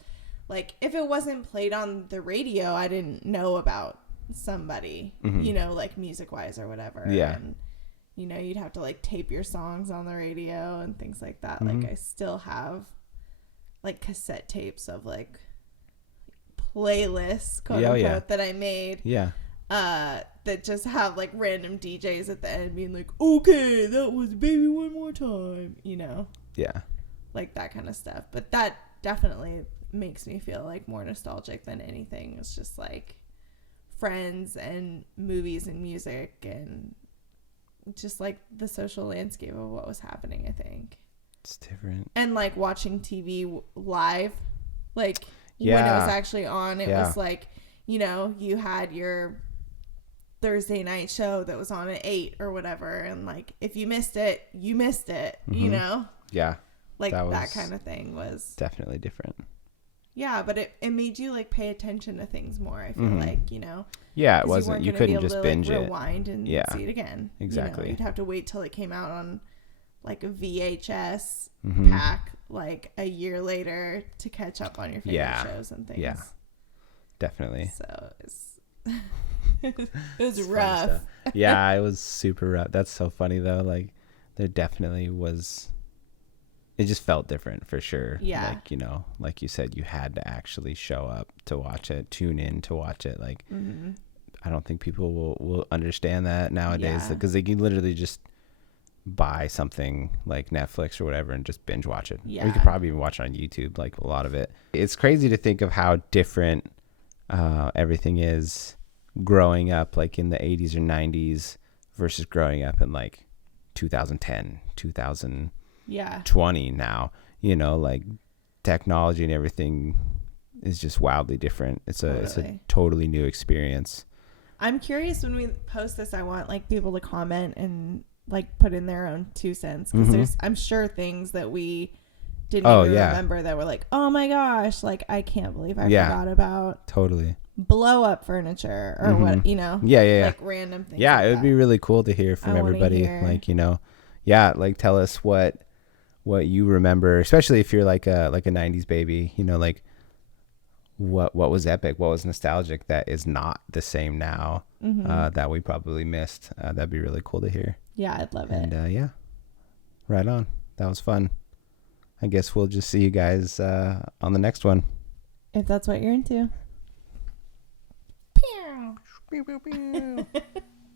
like if it wasn't played on the radio, I didn't know about somebody, you know, like music wise or whatever. Yeah. And you know, you'd have to like tape your songs on the radio and things like that. Like I still have like cassette tapes of like playlists, quote unquote, that I made. Yeah. That just have like random DJs at the end being like, okay, that was Baby One More Time, you know? Yeah. Like that kind of stuff. But that definitely makes me feel like more nostalgic than anything. It's just like friends and movies and music and just like the social landscape of what was happening, I think. It's different. And like watching TV live, like when it was actually on, it was like, you know, you had your Thursday night show that was on at 8 or whatever, and like if you missed it, you missed it, you know? Yeah. Like that kind of thing was definitely different. Yeah, but it made you like pay attention to things more, I feel like, you know? Yeah, it wasn't, you couldn't just binge it. Rewind and see it again. Exactly. You know, you'd have to wait till it came out on like a VHS pack like a year later to catch up on your favorite shows and things. Yeah, definitely. So it was rough. Yeah, it was super rough. That's so funny though. Like there definitely was, it just felt different for sure. Yeah. Like, you know, like you said, you had to actually show up to watch it, tune in to watch it. Like I don't think people will understand that nowadays because they can literally just buy something like Netflix or whatever and just binge watch it. Or you could probably even watch it on YouTube, like a lot of it. It's crazy to think of how different everything is growing up like in the 80s or 90s versus growing up in like 2010, 2020 now. You know, like technology and everything is just wildly different. It's a totally new experience. I'm curious when we post this, I want like people to comment and like put in their own 2 cents because there's, I'm sure, things that we didn't even remember that were like, oh my gosh, like I can't believe I forgot about. Totally. Blow up furniture or what, you know? Like random things. Yeah, like it would be really cool to hear from everybody. Like, you know, like tell us what you remember, especially if you're like a 90s baby, you know, like what was epic, what was nostalgic that is not the same now, that we probably missed. That'd be really cool to hear. Yeah, I'd love it. And right on. That was fun. I guess we'll just see you guys on the next one. If that's what you're into. Pew, pew, pew.